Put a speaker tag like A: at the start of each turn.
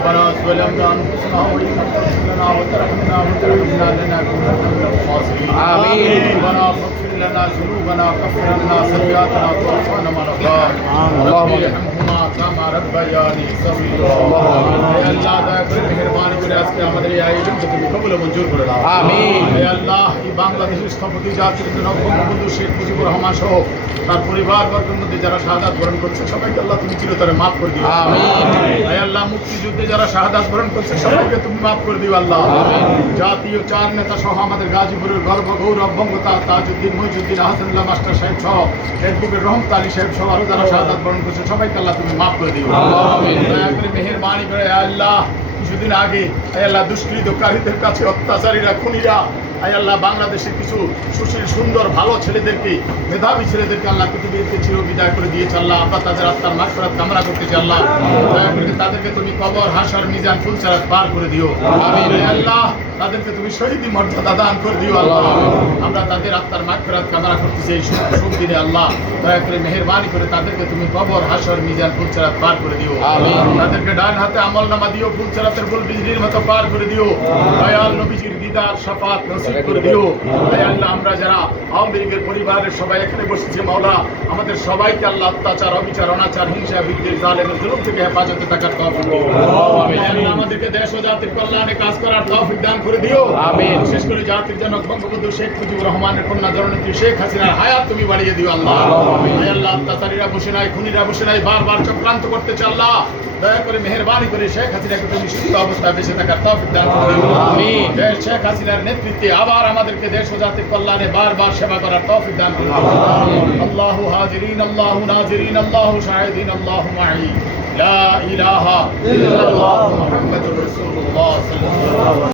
A: ربنا ظلمنا انفسنا وان لم تغفر لنا وترحمنا من الخاسرين
B: آمين.
A: ربنا فاغفر لنا ذنوبنا وكفر عنا سيئاتنا وتوفنا مع
B: اللهم
A: رب ارحمهما كما ربياني صغيرا হে আল্লাহ দয়া করে মেহেরবানি করে আজকে আমাদের এই আয়োজনকে তুমি কবুল ও মঞ্জুর করে দাও
B: আমিন।
A: হে আল্লাহ এই বাংলাদেশের স্থপতি জাতির জন্য বঙ্গবন্ধু শেখ মুজিবুর রহমান সহ তার পরিবার বর্গের মধ্যে যারা শাহাদাত বরণ করছে সবাইকে আল্লাহ তুমি চিরতরে মাফ করে দিও
B: আমিন।
A: হে আল্লাহ মুক্তিযুদ্ধে যারা শাহাদাত বরণ করছে সবাইকে তুমি মাফ করে দিও আল্লাহ জাতীয় চার নেতা সহ আমাদের গাজীপুরের গর্ব গৌরব বঙ্গতা তাজউদ্দিন মহিজুদ্দিন আহসানুল্লাহ মাস্টার সাহেব সহ এদিকের রহমত আলী সাহেব সহ আরো যারা শাহাদাত বরণ করছে সবাইকে আল্লাহ তুমি মাফ করে দিও
B: আমিন।
A: দয়া করে মেহেরবানি করে আল্লাহ কিছুদিন আগে আল্লাহ দুষ্কৃতকারীদের কাছে অত্যাচারীরা খুনিরা আয় আল্লাহ বাংলাদেশের কিছু সুশীল সুন্দর ভালো ছেলেদেরকে মেধাবী ছেলেদেরকে আল্লাহ পৃথিবীকে চির বিদায় করে দিয়েছে আল্লাহ। আমরা তাদের আত্মার মাগফিরাত কামনা করতেছি আল্লাহ। দয়া করে তাদেরকে তুমি কবর হাসার মিজান ফুলসারাত পার করে দিও। আল্লাহ তাদেরকে তুমি শহীদি মর্যাদা দান করে দিও আল্লাহ। আমরা তাদের আত্মার মাগফিরাত কামনা করতেছি এই শুভ দিনে আল্লাহ। দয়া করে মেহেরবানি করে তাদেরকে তুমি কবর হাসর মিজান ফুলসারাত পার করে দিও। তাদেরকে ডান হাতে আমল নামা দিও ফুলসারাতের ফুল বিজলির মতো পার করে দিও। দয়াল নবীজির দিদার শাফাত আল্লাহ আমরা যারা আওয়ামী লীগের পরিবারের সবাই এখানে বসেছি মাওলা আমাদের সবাইকে আল্লাহ অত্যাচার অবিচার অনাচার হিংসা বিদ্বেষ জালেমের জুলুম থেকে হেফাজতে থাকার তৌফিক আমাদেরকে দেশ ও জাতির কল্যাণে কাজ করার তৌফিক দান করে দিও। বিশেষ করে জাতির জনক বঙ্গবন্ধু শেখ মুজিবুর রহমানের কন্যা জননেত্রী শেখ হাসিনার হায়াত তুমি বাড়িয়ে দিও আল্লাহ। আল্লাহ অত্যাচারীরা বসে নাই খুনিরা বসে নাই বারবার চক্রান্ত করতেছে আল্লাহ। দয়া করে মেহেরবানি করে শেখ হাসিনাকে তুমি সুস্থ অবস্থায় বেঁচে থাকার তৌফিক দান করে দিও। শেখ হাসিনার নেতৃত্বে আবার আমাদেরকে দেশ ও জাতির কল্যাণে বারবার সেবা করার তৌফিক দান করে দিও আল্লাহ হাজিরিন, আল্লাহ নাজিরিন, আল্লাহ শাহিদিন, আল্লাহ মাই লা ইলাহা ইল্লাল্লাহ মুহাম্মাদুর রাসূলুল্লাহ। সাল্লাল্লাহু আলাইহি ওয়া সাল্লাম